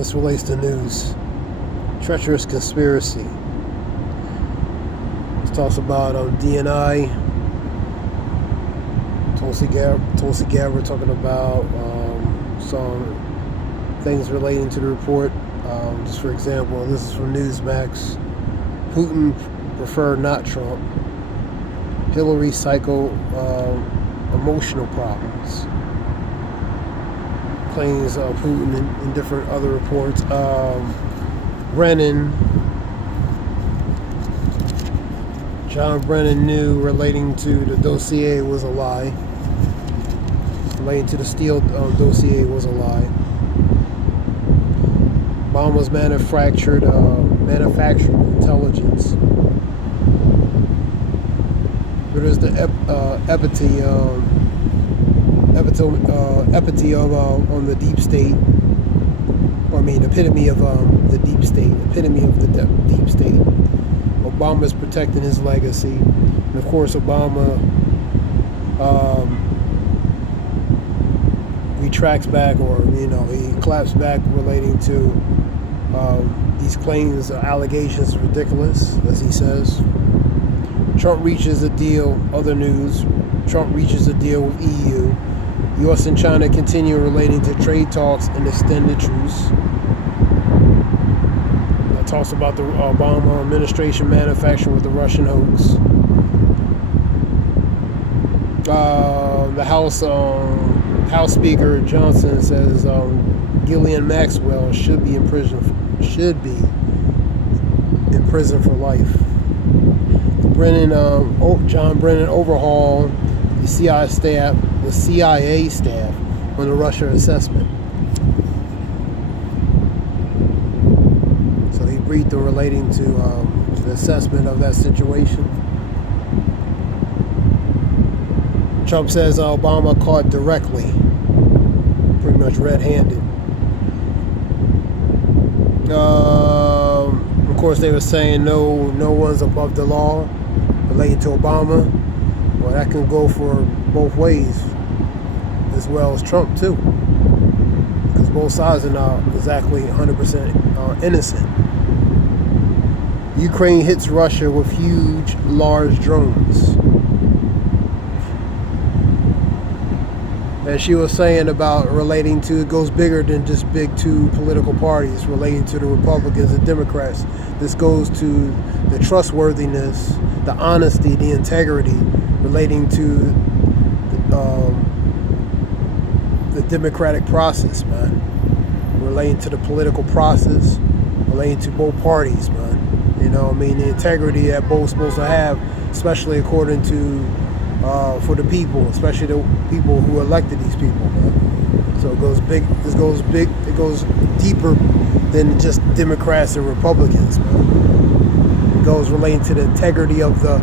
This relates to news. Treacherous conspiracy. This talks about DNI. Tulsi Gabbard talking about some things relating to the report. Just for example, this is from Newsmax. Putin preferred not Trump. Hillary psycho emotional problems. Claims Putin in different other reports. John Brennan knew relating to the dossier was a lie. Relating to the Steele dossier was a lie. Obama's manufactured intelligence. But there's the epitome on the deep state. Epitome of the deep state. Epitome of the deep state. Obama's protecting his legacy. And of course, Obama retracts back, or he claps back relating to these claims, allegations, ridiculous, as he says. Trump reaches a deal. Other news: Trump reaches a deal with EU. U.S. and China continue relating to trade talks and extended truce. That talks about the Obama administration manufacturing with the Russian hoax. The House Speaker Johnson says Ghislaine Maxwell should be in prison for life. John Brennan overhauled the CIA staff on the Russia assessment. So he briefed them relating to the assessment of that situation. Trump says Obama caught directly, pretty much red-handed. Of course, they were saying no one's above the law related to Obama. Well, that can go for both ways, as well as Trump too, because both sides are not exactly 100% innocent. Ukraine hits Russia with huge, large drones. And she was saying about relating to, it goes bigger than just big two political parties, relating to the Republicans and Democrats. This goes to the trustworthiness, the honesty, the integrity, relating to the democratic process, man. Relating to the political process, relating to both parties, man. The integrity that both supposed to have, especially according to for the people, especially the people who elected these people, man. So it goes big. It goes deeper than just Democrats and Republicans, man. It goes relating to the integrity of the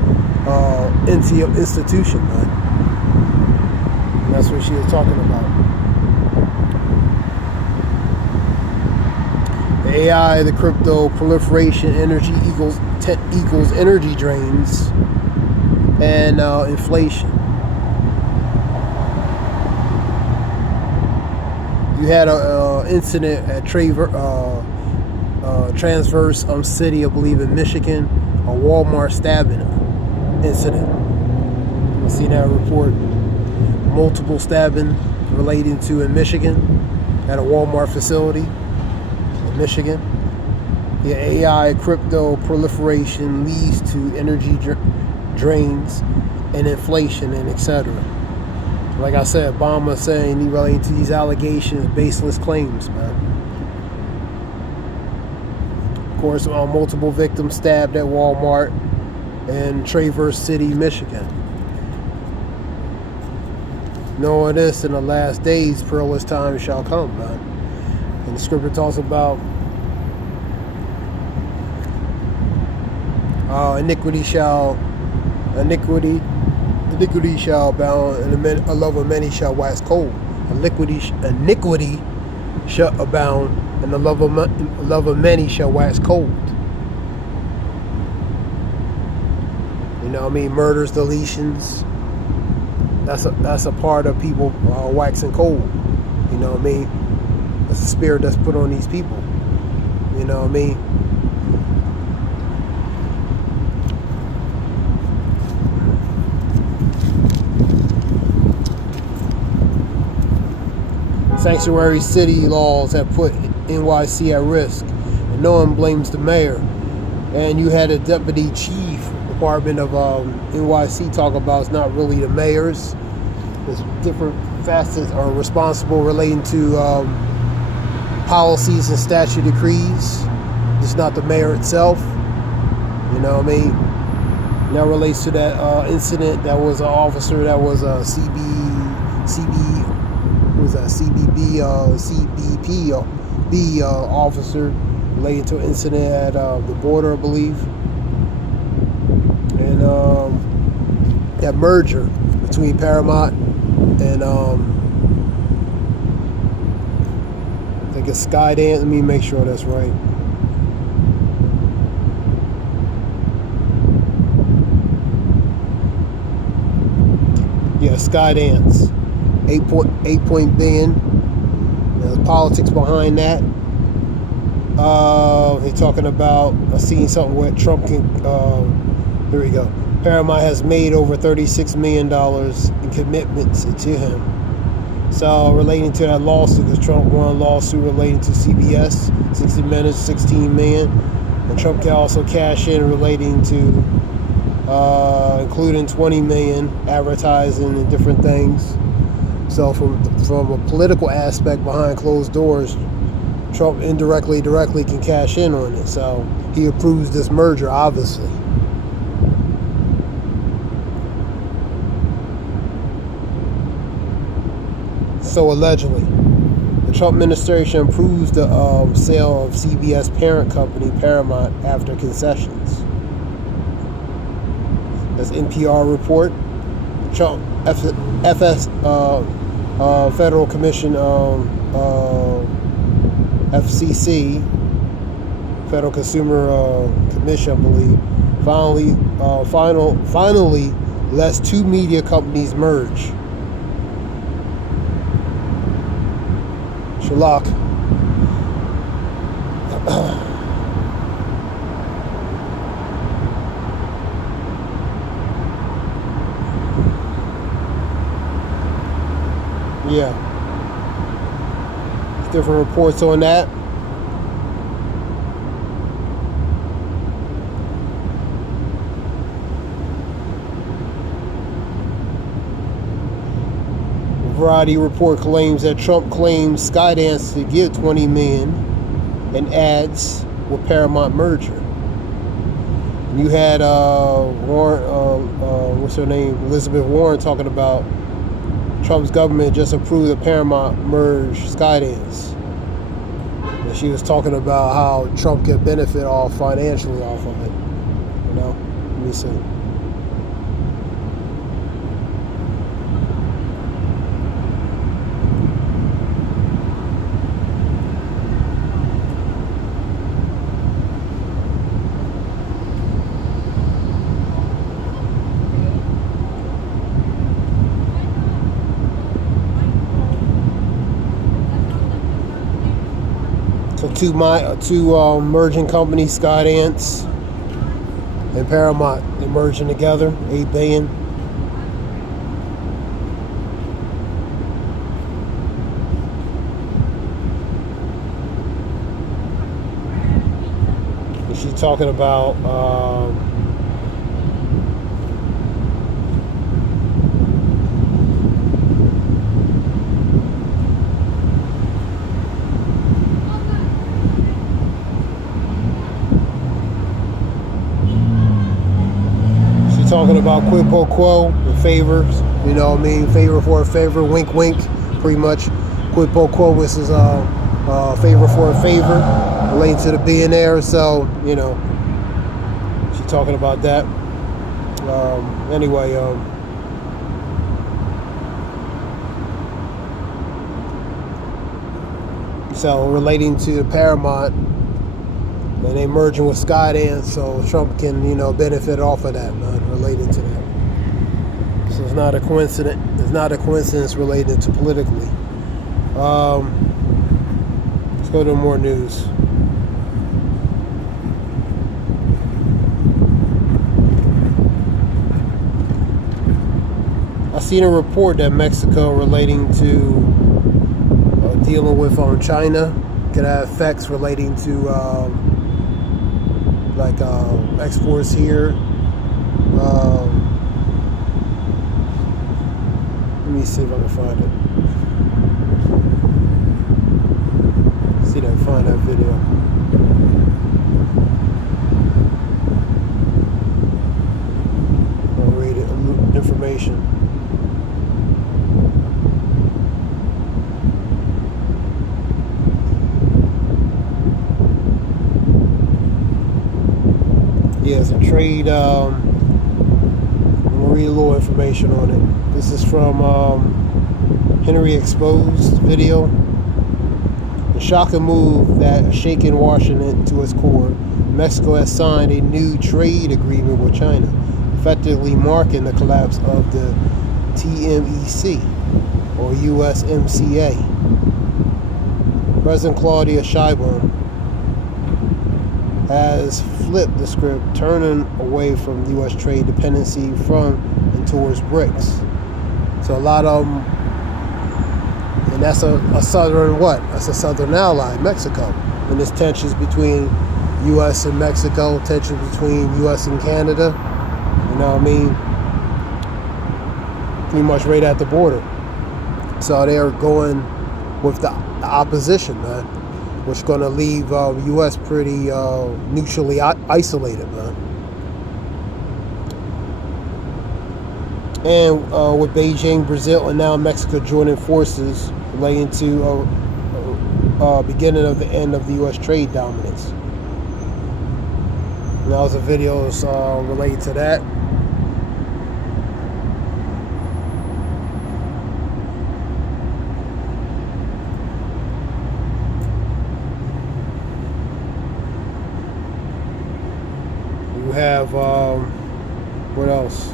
institution, man. And that's what she was talking about. The AI, the crypto proliferation, energy equals energy drains, and inflation. You had an incident at Transverse City, I believe, in Michigan, a Walmart stabbing incident. You see that report? Multiple stabbing relating to in Michigan at a Walmart facility in Michigan. The AI crypto proliferation leads to energy drains and inflation and etc. Like I said, Obama saying he relating to these allegations, baseless claims, man. Of course, multiple victims stabbed at Walmart in Traverse City, Michigan. Knowing this, in the last days, perilous times shall come, man. And the scripture talks about iniquity shall abound, and a love of many shall wax cold. Iniquity shall abound, and the love of many shall wax cold. Murders, deletions. That's a part of people waxing cold. It's a spirit that's put on these people. You know what I mean? Sanctuary city laws have put NYC at risk, and no one blames the mayor. And you had a deputy chief department of NYC talk about it's not really the mayors. There's different facets are responsible relating to policies and statute decrees. It's not the mayor itself. You know what I mean? And that relates to that incident that was an officer that was a CBP officer related to an incident at the border, I believe. And that merger between Paramount and I think it's Skydance. Let me make sure that's right. Yeah, Skydance. 8 billion. There's politics behind that. They're talking about, I seen something where Trump can, here we go. Paramount has made over $36 million in commitments to him. So relating to that lawsuit, because Trump won a lawsuit relating to CBS, 60 Minutes, $16 million. And Trump can also cash in relating to, including $20 million advertising and different things. So from a political aspect behind closed doors, Trump directly can cash in on it. So he approves this merger, obviously. So allegedly, the Trump administration approves the sale of CBS parent company Paramount after concessions. That's NPR report. Trump Federal Commission, FCC, Federal Consumer Commission, I believe, finally lets two media companies merge. Shalak. Yeah. There's different reports on that. Variety report claims that Trump claims Skydance to give $20 million in ads with Paramount merger. And you had Warren, what's her name, Elizabeth Warren, talking about Trump's government just approved the Paramount merge Skydance. And she was talking about how Trump could benefit all financially off of it. You know, let me see. So two merging companies, Skydance and Paramount, they're merging together, $8 billion. And she's talking about talking about quid pro quo and favors, you know what I mean? Favor for a favor, wink wink, pretty much. Quid pro quo, this is favor for a favor, relating to the billionaire. So, you know, she's talking about that. Anyway, so relating to the Paramount, and they merging with Skydance, so Trump can, you know, benefit off of that, man, related to that. So it's not a coincidence. It's not a coincidence related to politically. Let's go to more news. I seen a report that Mexico relating to dealing with China could have effects relating to exports here. Let me see if I can find it. See if I can find that video. I'll read it. Information. Yeah, it's a trade. I'm gonna read a little information on it. This is from Henry Exposed video. The shocking move that has shaken Washington to its core. Mexico has signed a new trade agreement with China, effectively marking the collapse of the TMEC or USMCA. President Claudia Sheinbaum has flipped the script, turning away from U.S. trade dependency from and towards BRICS. So a lot of them, and that's a southern what? That's a southern ally, Mexico. And there's tensions between U.S. and Mexico, tensions between U.S. and Canada. You know what I mean? Pretty much right at the border. So they're going with the opposition, man, which is going to leave U.S. pretty mutually isolated, man. And with Beijing, Brazil, and now Mexico joining forces relating to beginning of the end of the U.S. trade dominance. And that was a video related to that. You have, what else?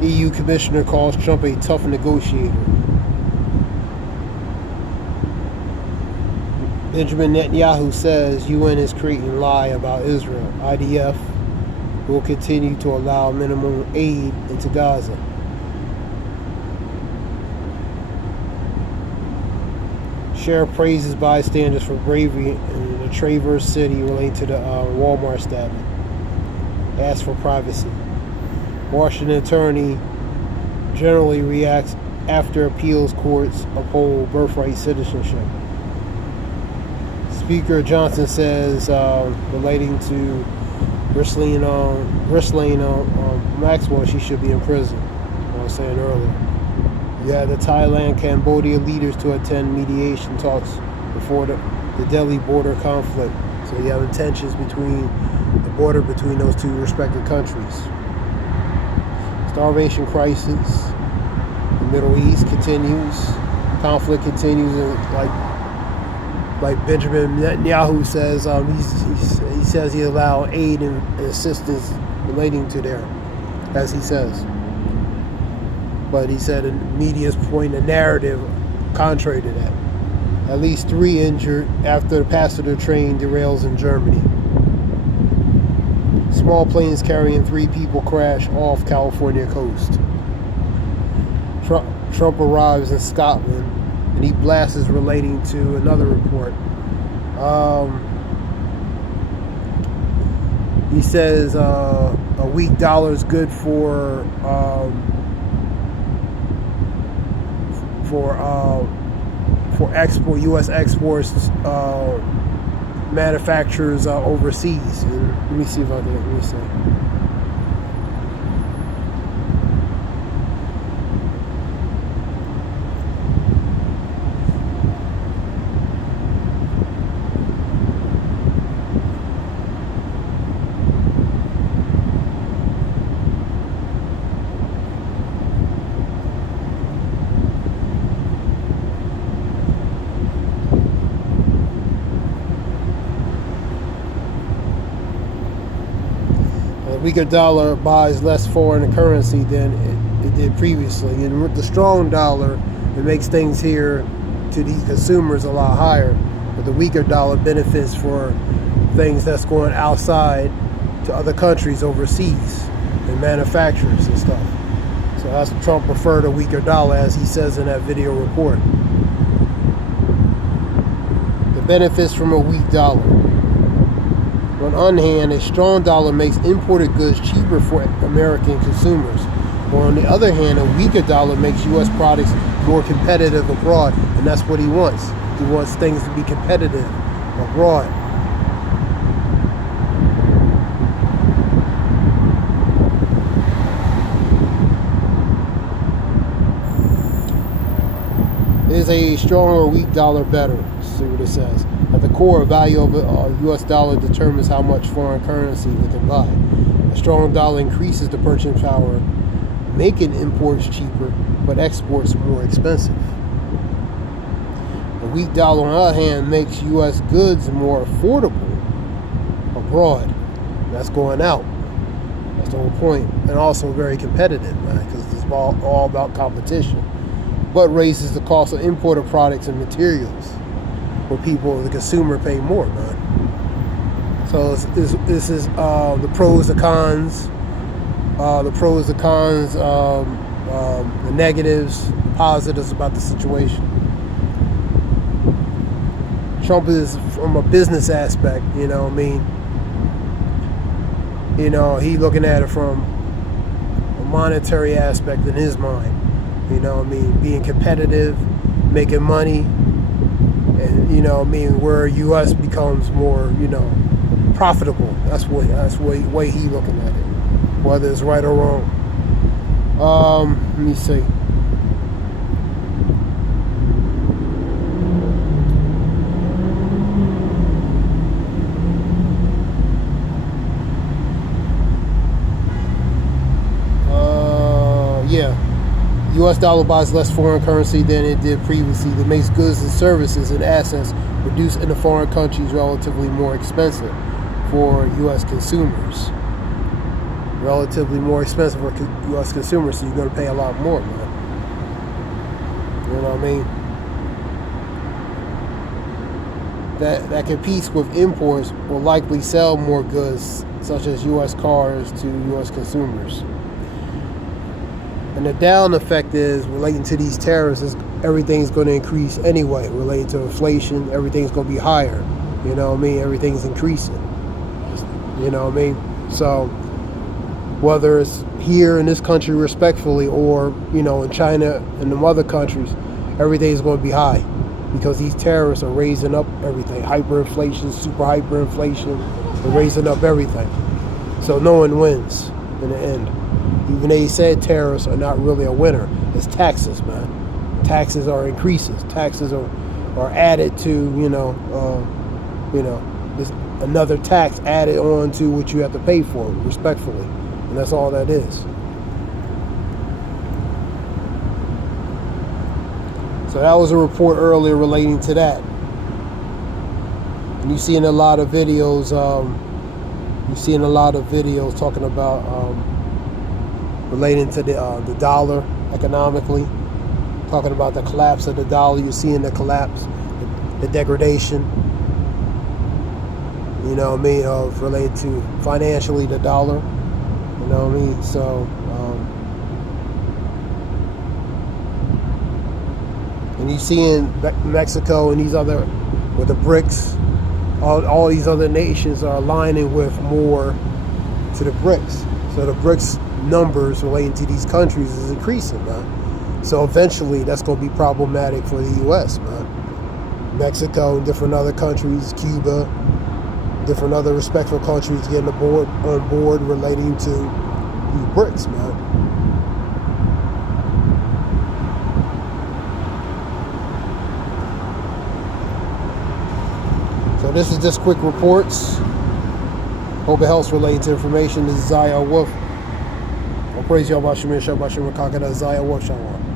EU Commissioner calls Trump a tough negotiator. Benjamin Netanyahu says UN is creating lie about Israel. IDF will continue to allow minimum aid into Gaza. Sheriff praises bystanders for bravery in the Traverse City relating to the Walmart stabbing. Asks for privacy. Washington Attorney generally reacts after appeals courts uphold birthright citizenship. Speaker Johnson says relating to Ghislaine Maxwell, she should be in prison. I was saying earlier. You had the Thailand, Cambodia leaders to attend mediation talks before the Delhi border conflict. So you have tensions between the border between those two respective countries. Starvation crisis. The Middle East continues. Conflict continues. Like Benjamin Netanyahu says, he says he allowed aid and assistance relating to there, as he says. But he said in media's point a narrative contrary to that. At least 3 injured after the passenger train derails in Germany. Small planes carrying 3 people crash off California coast. Trump arrives in Scotland and he blasts relating to another report. He says a weak dollar is good for export U.S. exports manufacturers overseas. Let me see if I can. Let me see. weaker dollar buys less foreign currency than it did previously. And with the strong dollar, it makes things here to these consumers a lot higher. But the weaker dollar benefits for things that's going outside to other countries overseas and manufacturers and stuff. So that's Trump preferred a weaker dollar, as he says in that video report. The benefits from a weak dollar. On one hand, a strong dollar makes imported goods cheaper for American consumers. Or on the other hand, a weaker dollar makes U.S. products more competitive abroad, and that's what he wants. He wants things to be competitive abroad. Is a strong or weak dollar better? See what it says. At the core, value of a U.S. dollar determines how much foreign currency it can buy. A strong dollar increases the purchasing power, making imports cheaper, but exports more expensive. A weak dollar, on the other hand, makes U.S. goods more affordable abroad. That's going out. That's the whole point. And also very competitive, man, because it's all about competition. But raises the cost of imported products and materials, where people, the consumer, pay more, man. So this is the pros, the cons, the negatives, the positives about the situation. Trump is, from a business aspect, he looking at it from a monetary aspect in his mind. Being competitive, making money, and where U.S. becomes more, profitable. That's the way he looking at it, whether it's right or wrong. Let me see. U.S. dollar buys less foreign currency than it did previously. That makes goods and services and assets produced in the foreign countries relatively more expensive for U.S. consumers. Relatively more expensive for U.S. consumers, so you're going to pay a lot more, man. You know what I mean? That competes with imports will likely sell more goods, such as U.S. cars, to U.S. consumers. And the down effect is, relating to these tariffs, is everything's going to increase anyway. Related to inflation, everything's going to be higher. You know what I mean? Everything's increasing. You know what I mean? So whether it's here in this country respectfully, or in China and the other countries, everything's going to be high, because these tariffs are raising up everything. Hyperinflation, super hyperinflation, they're raising up everything. So no one wins in the end. Even they said tariffs are not really a winner. It's taxes, man. Taxes are increases. Taxes are added to, there's another tax added on to what you have to pay for, respectfully. And that's all that is. So that was a report earlier relating to that. And you see in a lot of videos, talking about relating to the dollar economically, talking about the collapse of the dollar. You're seeing the collapse, the degradation, of related to financially the dollar, So, and you see in Mexico and these other, with the BRICS, all these other nations are aligning with more to the BRICS. So the BRICS numbers relating to these countries is increasing, man. So eventually that's going to be problematic for the U.S., man. Mexico and different other countries, Cuba, different other respectful countries getting on board relating to the BRICS, man. So this is just quick reports. Hope it helps relating to information. This is Zaya Wolf. Praise Yahweh Shemir Shabbat Shemir Kakada Zaya Wolf Shalom.